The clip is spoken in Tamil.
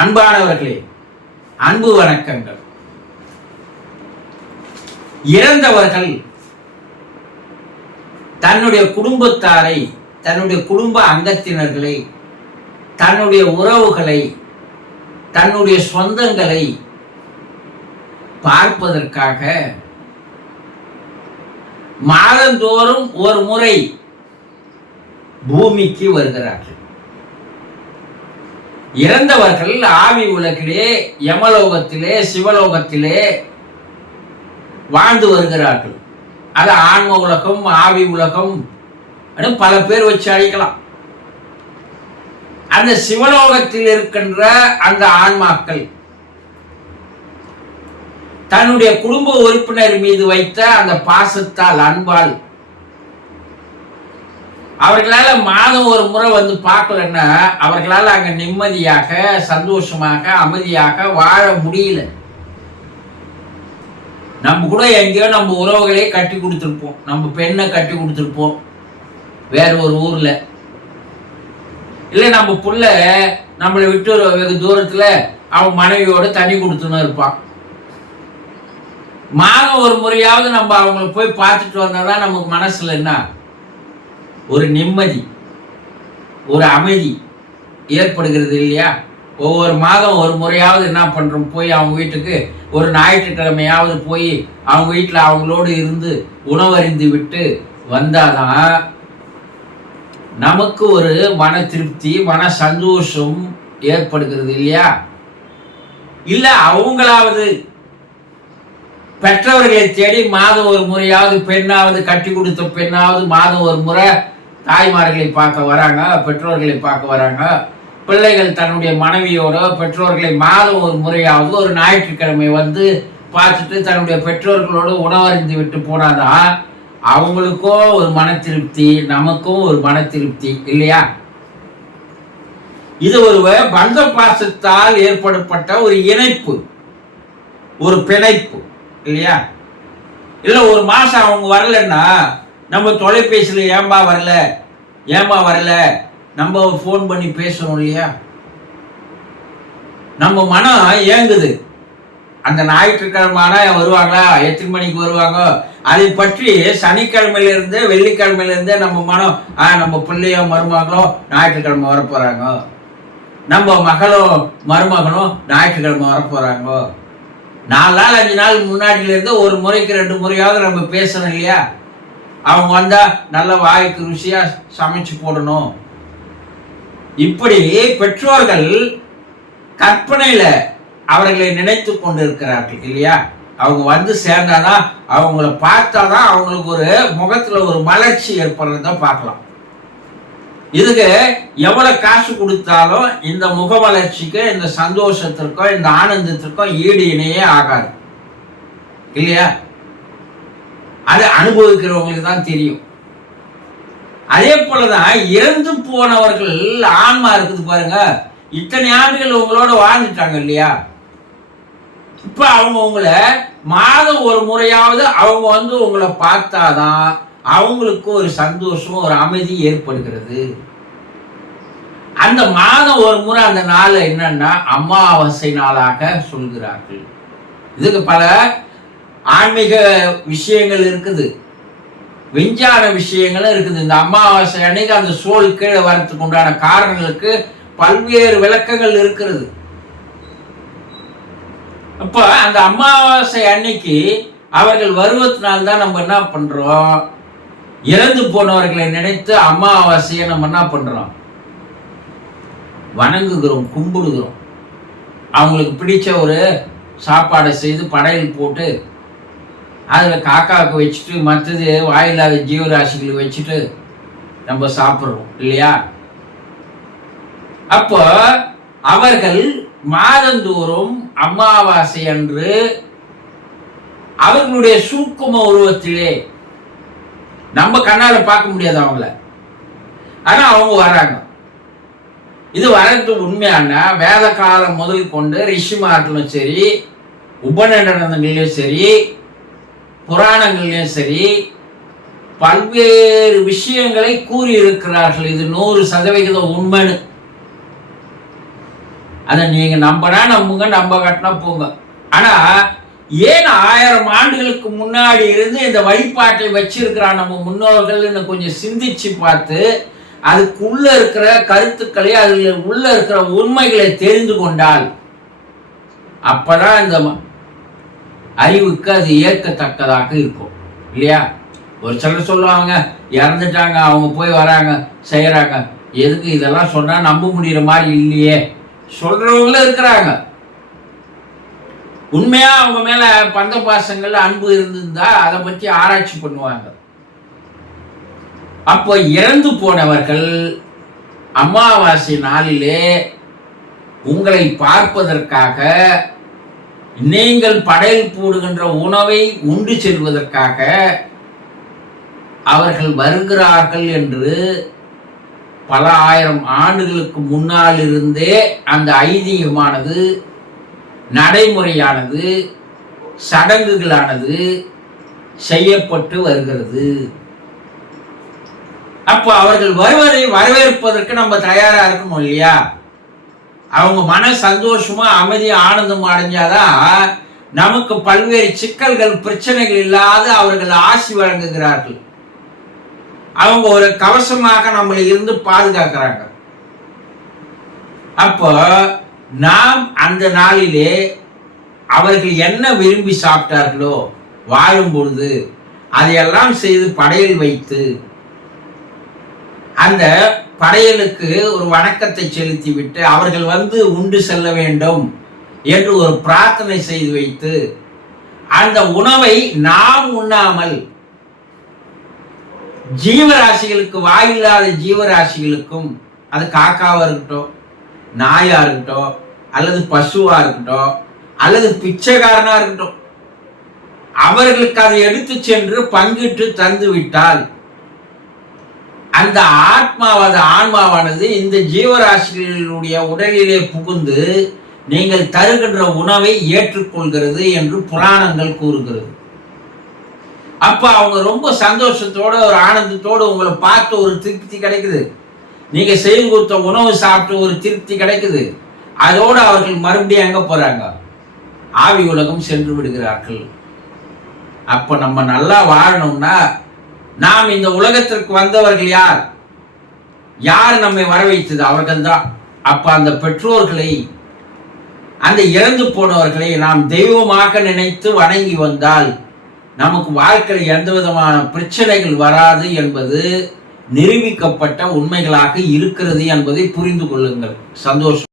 அன்பானவர்களே அன்பு வணக்கங்கள். இறந்தவர்கள் தன்னுடைய குடும்பத்தாரை தன்னுடைய குடும்ப அங்கத்தினர்களை தன்னுடைய உறவுகளை தன்னுடைய சொந்தங்களை பார்ப்பதற்காக மாதந்தோறும் ஒரு முறை பூமிக்கு வருகிறார்கள். இறந்தவர்கள் ஆவி உலகிலே யமலோகத்திலே சிவலோகத்திலே வாழ்ந்து வருகிறார்கள். அது ஆன்ம உலகம் ஆவி உலகம் பல பேர் வச்சு அழைக்கலாம். அந்த சிவலோகத்தில் இருக்கின்ற அந்த ஆன்மாக்கள் தன்னுடைய குடும்ப உறுப்பினர் மீது வைத்த அந்த பாசத்தால் அன்பால் அவர்களால் மாதம் ஒரு முறை வந்து பார்க்கலன்னா அவர்களால் அங்கே நிம்மதியாக சந்தோஷமாக அமைதியாக வாழ முடியல. நம்ம கூட எங்கேயோ நம்ம உறவுகளே கட்டி கொடுத்துருப்போம். நம்ம பெண்ணை கட்டி கொடுத்துருப்போம். வேற ஒரு ஊரில். இல்லை நம்ம புள்ள நம்மளை விட்டு ஒரு வெகு தூரத்தில் அவன் மனைவியோட தண்ணி கொடுத்துன்னு இருப்பான். மாதம் ஒரு முறையாவது நம்ம அவங்கள போய் பார்த்துட்டு வந்தால் தான் நமக்கு மனசில் என்ன ஒரு நிம்மதி ஒரு அமைதி ஏற்படுகிறது இல்லையா? ஒவ்வொரு மாதம் ஒரு முறையாவது என்ன பண்ணுறோம் போய் அவங்க வீட்டுக்கு ஒரு ஞாயிற்றுக்கிழமையாவது போய் அவங்க வீட்டில் அவங்களோடு இருந்து உணவறிந்து விட்டு வந்தாதான் நமக்கு ஒரு மன திருப்தி மன சந்தோஷம் ஏற்படுகிறது இல்லையா? இல்லை அவங்களாவது பெற்றவர்களை தேடி மாதம் ஒரு முறையாவது பெண்ணாவது கட்டி கொடுத்த பெண்ணாவது மாதம் ஒரு முறை தாய்மார்களை பார்க்க வராங்க பெற்றோர்களை பார்க்க வராங்க. பிள்ளைகள் தன்னுடைய மனைவியோட பெற்றோர்களை மாதம் ஒரு முறையாவது ஒரு ஞாயிற்றுக்கிழமை வந்து பார்த்துட்டு தன்னுடைய பெற்றோர்களோடு உணவறிந்து விட்டு போனாதான் அவங்களுக்கும் ஒரு மன திருப்தி நமக்கும் ஒரு மன திருப்தி இல்லையா? இது ஒரு பந்த பாசத்தால் ஏற்படப்பட்ட ஒரு இணைப்பு ஒரு பிணைப்பு இல்லையா? இல்லை ஒரு மாதம் அவங்க வரலன்னா நம்ம தொலைபேசியில் ஏம்பா வரல? ஏம்பா வரல? நம்ம ஃபோன் பண்ணி பேசுறோம் இல்லையா? நம்ம மனம் ஏங்குது. அந்த ஞாயிற்றுக்கிழமை ஆனால் வருவாங்களா? எத்தனை மணிக்கு வருவாங்க? அதை பற்றி சனிக்கிழமையிலேருந்து இருந்து நம்ம மனம் ஆ நம்ம பிள்ளையோ மருமகளோ ஞாயிற்றுக்கிழமை வர போகிறாங்க நம்ம மகளோ மருமகனும் ஞாயிற்றுக்கிழமை வர போறாங்க நாலு நாள் அஞ்சு நாள் முன்னாடியிலேருந்து ஒரு முறைக்கு ரெண்டு முறையாவது நம்ம பேசணும் இல்லையா? அவங்க வந்தா நல்ல வாய்க்கு ருசியா சமைச்சு போடணும். இப்படி பெற்றோர்கள் கற்பனையில அவர்களை நினைத்து கொண்டு இருக்கிறார்கள் இல்லையா? அவங்க வந்து சேர்ந்தாதான் அவங்கள பார்த்தாதான் அவங்களுக்கு ஒரு முகத்துல ஒரு மலர்ச்சி ஏற்படுறத பார்க்கலாம். இதுக்கு எவ்வளவு காசு கொடுத்தாலும் இந்த முகமலர்ச்சிக்கு இந்த சந்தோஷத்திற்கும் இந்த ஆனந்தத்திற்கும் ஈடு இணையே ஆகாது. இல்லையா? அது அனுபவிக்கிறவங்களுக்கு தான் தெரியும். அதே போலதான் இறந்து போனவர்கள் ஆன்மா இருக்குது பாருங்க. இத்தனை ஆண்டுகள் உங்களோட வாழ்ந்துட்டாங்க இல்லையா? இப்ப அவங்க உங்களை மாதம் ஒரு முறையாவது அவங்க வந்து உங்களை பார்த்தாதான் அவங்களுக்கு ஒரு சந்தோஷம் ஒரு அமைதி ஏற்படுகிறது. அந்த மாதம் ஒரு முறை அந்த நாள் என்னன்னா அமாவாசை நாளாக சொல்கிறார்கள். இதுக்கு பல ஆன்மீக விஷயங்கள் இருக்குது. விஞ்ஞான விஷயங்களும் இருக்குது. இந்த அமாவாசை அன்னைக்கு அந்த சோல் கீழே வரத்துக்கு உண்டான காரணங்களுக்கு பல்வேறு விளக்கங்கள் இருக்கிறது. அப்ப அந்த அமாவாசை அன்னைக்கு அவர்கள் வருவதனால்தான் நம்ம என்ன பண்றோம்? இறந்து போனவர்களை நினைத்து அமாவாசையை நம்ம என்ன பண்றோம்? வணங்குகிறோம் கும்பிடுகிறோம். அவங்களுக்கு பிடிச்ச ஒரு சாப்பாடை செய்து படையல் போட்டு அதில் காக்காவுக்கு வச்சுட்டு மற்றது வாயில்லாத ஜீவராசிகளுக்கு வச்சுட்டு நம்ம சாப்பிட்றோம் இல்லையா? அப்போ அவர்கள் மாதந்தோறும் அமாவாசை அன்று அவர்களுடைய சூக்கும உருவத்திலே நம்ம கண்ணால் பார்க்க முடியாது அவங்கள. ஆனால் அவங்க வராங்க. இது வரது உண்மையான வேத காலம் முதல் கொண்டு ரிஷிமாட்டிலும் சரி உபநடனங்களையும் சரி புராணங்கள்லையும் சரி பல்வேறு விஷயங்களை கூறியிருக்கிறார்கள். இது நூறு சதவிகிதம் உண்மைன்னு. அதை நீங்க நம்பினா நம்புங்க நம்ப கட்டினா போங்க. ஆனா ஏன் ஆயிரம் ஆண்டுகளுக்கு முன்னாடி இருந்து இந்த வழிபாட்டை வச்சிருக்கிறான் நம்ம முன்னோர்கள்னு கொஞ்சம் சிந்திச்சு பார்த்து அதுக்குள்ள இருக்கிற கருத்துக்களை அதில் உள்ள இருக்கிற உண்மைகளை தெரிந்து கொண்டால் அப்பதான் இந்த அறிவுக்கு அது ஏற்கத்தக்கதாக இருக்கும். இல்லையா? ஒரு சிலர் சொல்லுவாங்க இறந்துட்டாங்க அவங்க போய் வராங்க செய்யறாங்க. எதுக்கு இதெல்லாம் சொன்னா நம்ப முடிகிற மாதிரி இல்லையே? சொல்றவங்களும் இருக்கிறாங்க. உண்மையா அவங்க மேல பந்த பாசங்கள் அன்பு இருந்திருந்தா அதை பத்தி ஆராய்ச்சி பண்ணுவாங்க. அப்போ இறந்து போனவர்கள் அமாவாசை நாளிலே உங்களை பார்ப்பதற்காக நீங்கள் படையல் போடுகின்ற உணவை உண்டு செல்வதற்காக அவர்கள் வருகிறார்கள் என்று பல ஆயிரம் ஆண்டுகளுக்கு முன்னால் இருந்தே அந்த ஐதீகமானது நடைமுறையானது சடங்குகளானது செய்யப்பட்டு வருகிறது. அப்போ அவர்கள் வருவதை வரவேற்பதற்கு நம்ம தயாராக இருக்கணும் இல்லையா? அவங்க மன சந்தோஷமா அமைதி ஆனந்தம் அடைஞ்சாதான் நமக்கு பல்வேறு சிக்கல்கள் பிரச்சனைகள் இல்லாத அவர்கள் ஆசி வழங்குகிறார்கள். அவங்க ஒரு கவசமாக நம்மளை இருந்து பாதுகாக்கிறாங்க. அப்போ நாம் அந்த நாளிலே அவர்கள் என்ன விரும்பி சாப்பிட்டார்களோ வாழும் பொழுது அதையெல்லாம் செய்து படையில் வைத்து அந்த படையலுக்கு ஒரு வணக்கத்தை செலுத்திவிட்டு அவர்கள் வந்து உண்டு செல்ல வேண்டும் என்று ஒரு பிரார்த்தனை செய்து வைத்து அந்த உணவை நாம் உண்ணாமல் ஜீவராசிகளுக்கு வாயில்லாத ஜீவராசிகளுக்கும் அது காக்காவாக இருக்கட்டும் நாயாக இருக்கட்டும் அல்லது பசுவாக இருக்கட்டும் அல்லது பிச்சைக்காரனாக இருக்கட்டும் அவர்களுக்கு அதை எடுத்து சென்று பங்கிட்டு தந்து விட்டால் அந்த ஆத்மாவது ஆன்மாவானது இந்த ஜீவராசிகளுடைய உடலிலே புகுந்து நீங்கள் தருகின்ற உணவை ஏற்றுக்கொள்கிறது என்று புராணங்கள் கூறுகிறது. அப்ப அவங்க ரொம்ப சந்தோஷத்தோட ஒரு ஆனந்தத்தோடு உங்களை பார்த்து ஒரு திருப்தி கிடைக்குது. நீங்க செய்து கொடுத்த உணவு சாப்பிட்டு ஒரு திருப்தி கிடைக்குது. அதோடு அவர்கள் மறுபடியும் எங்க போறாங்க? ஆவி உலகம் சென்று விடுகிறார்கள். அப்ப நம்ம நல்லா வாழணும்னா நாம் இந்த உலகத்திற்கு வந்தவர்கள் யார்? யார் நம்மை வர வைத்தது அவர்கள் தான் அப்ப அந்த பெற்றோர்களை அந்த இறந்து போனவர்களை நாம் தெய்வமாக நினைத்து வணங்கி வந்தால் நமக்கு வாழ்க்கையில் எந்த விதமான பிரச்சனைகள் வராது என்பது நிரூபிக்கப்பட்ட உண்மைகளாக இருக்கிறது என்பதை புரிந்து கொள்ளுங்கள். சந்தோஷம்.